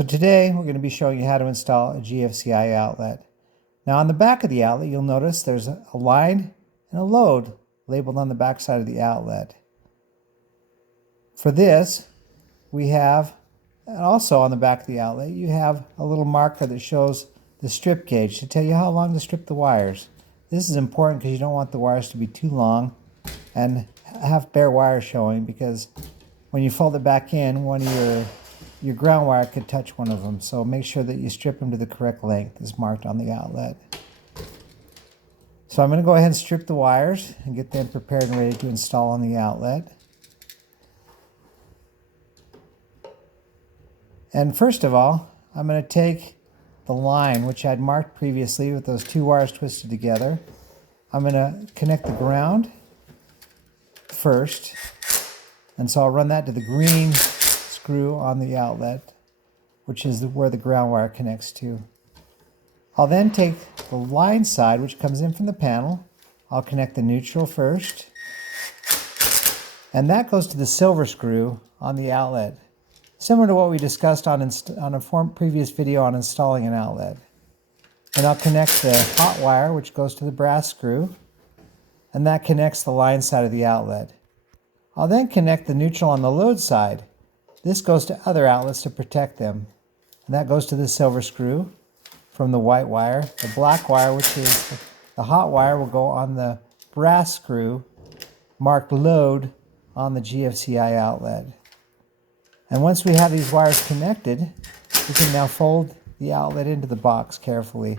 So today we're going to be showing you how to install a GFCI outlet. Now on the back of the outlet you'll notice there's a line and a load labeled on the back side of the outlet. For this we have, and also on the back of the outlet, you have a little marker that shows the strip gauge to tell you how long to strip the wires. This is important because you don't want the wires to be too long and have bare wire showing, because when you fold it back in, one of your ground wire could touch one of them. So make sure that you strip them to the correct length as marked on the outlet. So I'm going to go ahead and strip the wires and get them prepared and ready to install on the outlet. And first of all, I'm going to take the line which I'd marked previously with those two wires twisted together. I'm going to connect the ground first, and so I'll run that to the green screw on the outlet, which is where the ground wire connects to. I'll then take the line side, which comes in from the panel. I'll connect the neutral first, and that goes to the silver screw on the outlet, similar to what we discussed on a previous video on installing an outlet. And I'll connect the hot wire, which goes to the brass screw, and that connects the line side of the outlet. I'll then connect the neutral on the load side. This goes to other outlets to protect them, and that goes to the silver screw from the white wire. The black wire, which is the hot wire, will go on the brass screw marked load on the GFCI outlet. And once we have these wires connected, we can now fold the outlet into the box carefully,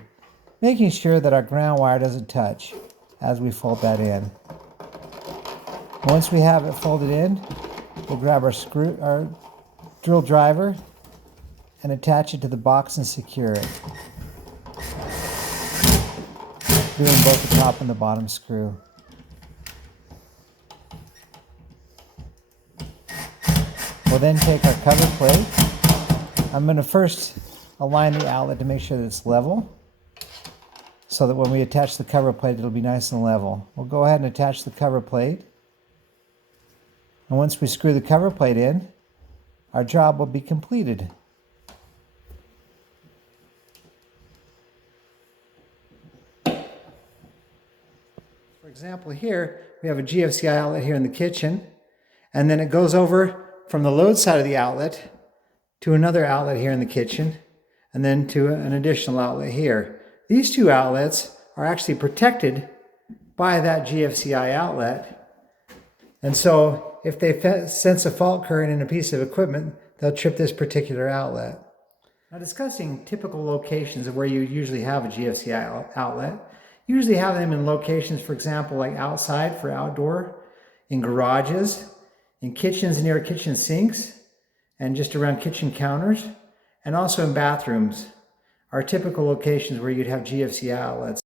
making sure that our ground wire doesn't touch as we fold that in. Once we have it folded in, we'll grab our drill driver and attach it to the box and secure it, doing both the top and the bottom screw. We'll then take our cover plate. I'm going to first align the outlet to make sure that it's level, so that when we attach the cover plate it'll be nice and level. We'll go ahead and attach the cover plate. And once we screw the cover plate in, our job will be completed. For example, here we have a GFCI outlet here in the kitchen, and then it goes over from the load side of the outlet to another outlet here in the kitchen, and then to an additional outlet here. These two outlets are actually protected by that GFCI outlet, and so if they sense a fault current in a piece of equipment, they'll trip this particular outlet. Now, discussing typical locations of where you usually have a GFCI outlet, you usually have them in locations, for example, like outside for outdoor, in garages, in kitchens near kitchen sinks, and just around kitchen counters, and also in bathrooms are typical locations where you'd have GFCI outlets.